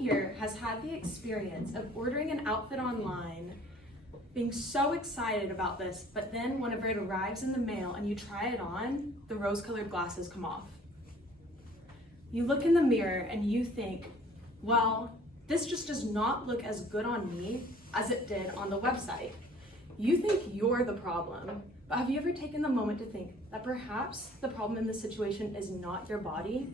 here has had the experience of ordering an outfit online, being so excited about this, but then whenever it arrives in the mail and you try it on, the rose-colored glasses come off? You look in the mirror and you think, well, this just does not look as good on me as it did on the website. You think you're the problem, but have you ever taken the moment to think that perhaps the problem in this situation is not your body?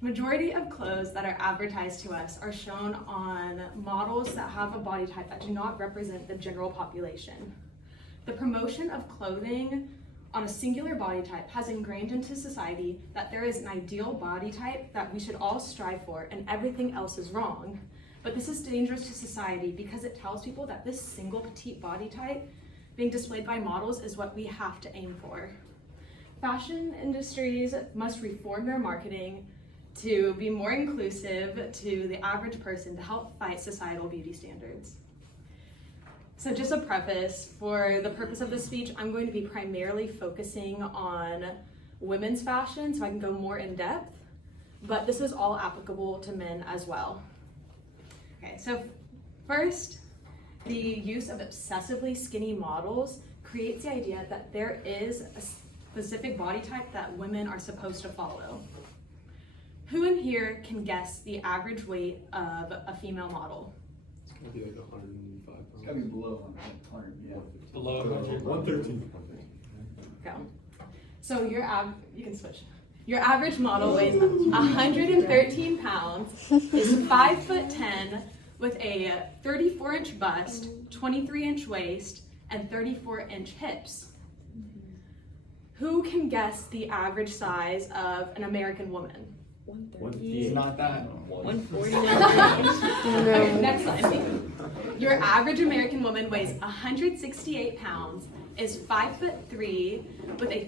Majority of clothes that are advertised to us are shown on models that have a body type that do not represent the general population. The promotion of clothing on a singular body type has ingrained into society that there is an ideal body type that we should all strive for and everything else is wrong. But this is dangerous to society because it tells people that this single petite body type being displayed by models is what we have to aim for. Fashion industries must reform their marketing to be more inclusive to the average person to help fight societal beauty standards. So just a preface, for the purpose of this speech, I'm going to be primarily focusing on women's fashion so I can go more in depth, but this is all applicable to men as well. Okay, so first, the use of obsessively skinny models creates the idea that there is a specific body type that women are supposed to follow. Who in here can guess the average weight of a female model? It's gonna be like 105 pounds. It's gotta be below 100, yeah. Below 100. 113. Okay. So you can switch. Your average model weighs 113 pounds, is 5'10", with a 34-inch bust, 23-inch waist, and 34-inch hips. Who can guess the average size of an American woman? 130. It's not that. 149. Okay, next slide. Your average American woman weighs 168 pounds, is 5'3", with a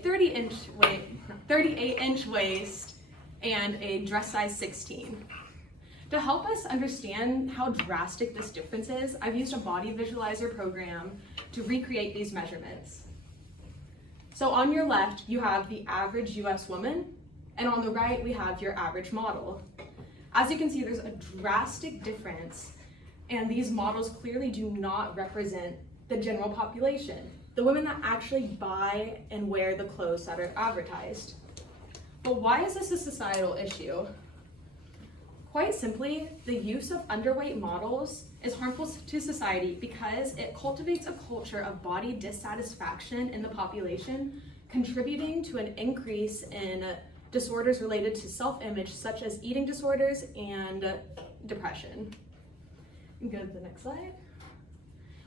38-inch waist, and a dress size 16. To help us understand how drastic this difference is, I've used a body visualizer program to recreate these measurements. So on your left, you have the average US woman, and on the right, we have your average model. As you can see, there's a drastic difference, and these models clearly do not represent the general population, the women that actually buy and wear the clothes that are advertised. But why is this a societal issue? Quite simply, the use of underweight models is harmful to society because it cultivates a culture of body dissatisfaction in the population, contributing to an increase in disorders related to self-image, such as eating disorders and depression. You can go to the next slide.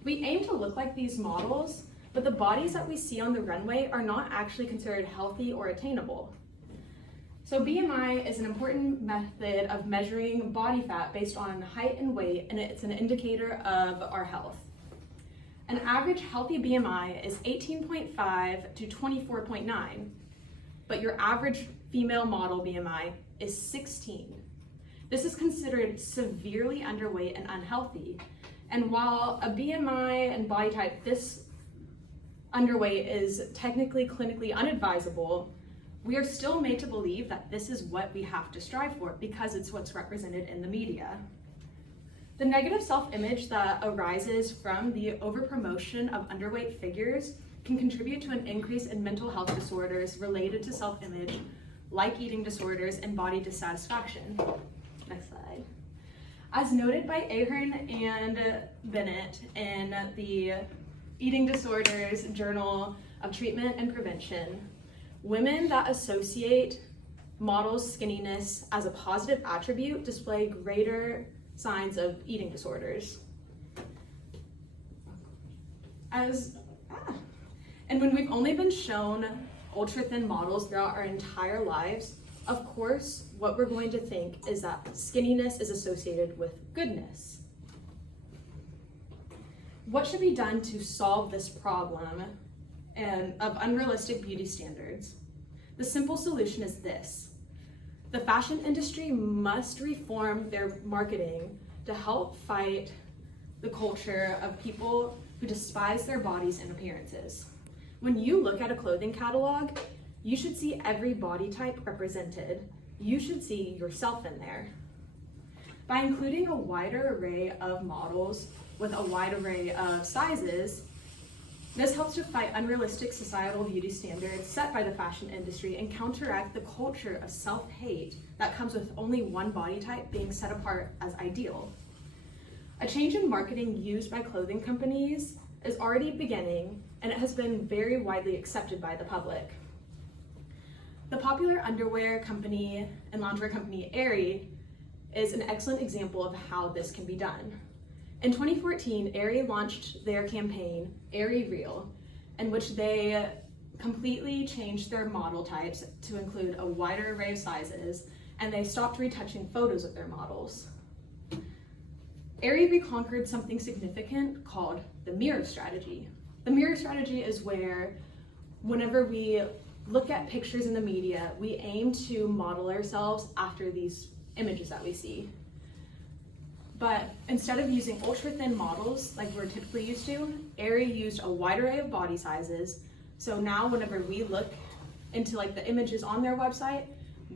We aim to look like these models, but the bodies that we see on the runway are not actually considered healthy or attainable. So BMI is an important method of measuring body fat based on height and weight, and it's an indicator of our health. An average healthy BMI is 18.5 to 24.9, but your average female model BMI is 16. This is considered severely underweight and unhealthy. And while a BMI and body type this underweight is technically clinically unadvisable, we are still made to believe that this is what we have to strive for because it's what's represented in the media. The negative self-image that arises from the overpromotion of underweight figures can contribute to an increase in mental health disorders related to self-image, like eating disorders and body dissatisfaction. Next slide. As noted by Ahern and Bennett in the Eating Disorders Journal of Treatment and Prevention, women that associate models' skinniness as a positive attribute display greater signs of eating disorders. And when we've only been shown ultra-thin models throughout our entire lives, of course, what we're going to think is that skinniness is associated with goodness. What should be done to solve this problem of unrealistic beauty standards? The simple solution is this. The fashion industry must reform their marketing to help fight the culture of people who despise their bodies and appearances. When you look at a clothing catalog, you should see every body type represented. you should see yourself in there. By including a wider array of models with a wide array of sizes, this helps to fight unrealistic societal beauty standards set by the fashion industry and counteract the culture of self-hate that comes with only one body type being set apart as ideal. A change in marketing used by clothing companies is already beginning, and it has been very widely accepted by the public. The popular underwear company and loungewear company Aerie is an excellent example of how this can be done. In 2014, Aerie launched their campaign, Aerie Real, in which they completely changed their model types to include a wider array of sizes, and they stopped retouching photos of their models. Aerie reconquered something significant called the mirror strategy. The mirror strategy is where, whenever we look at pictures in the media, we aim to model ourselves after these images that we see. But instead of using ultra-thin models like we're typically used to, Aerie used a wide array of body sizes. So now whenever we look into like the images on their website,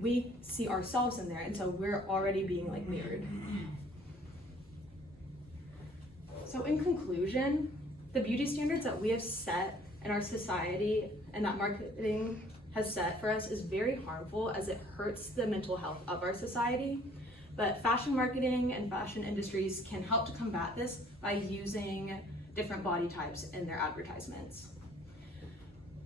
we see ourselves in there, and so we're already being like mirrored. So in conclusion, the beauty standards that we have set in our society and that marketing has set for us is very harmful, as it hurts the mental health of our society. But fashion marketing and fashion industries can help to combat this by using different body types in their advertisements.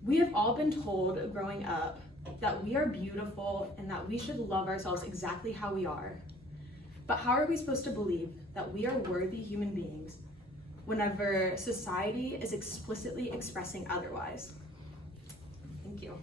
We have all been told growing up that we are beautiful and that we should love ourselves exactly how we are. But how are we supposed to believe that we are worthy human beings whenever society is explicitly expressing otherwise? Thank you.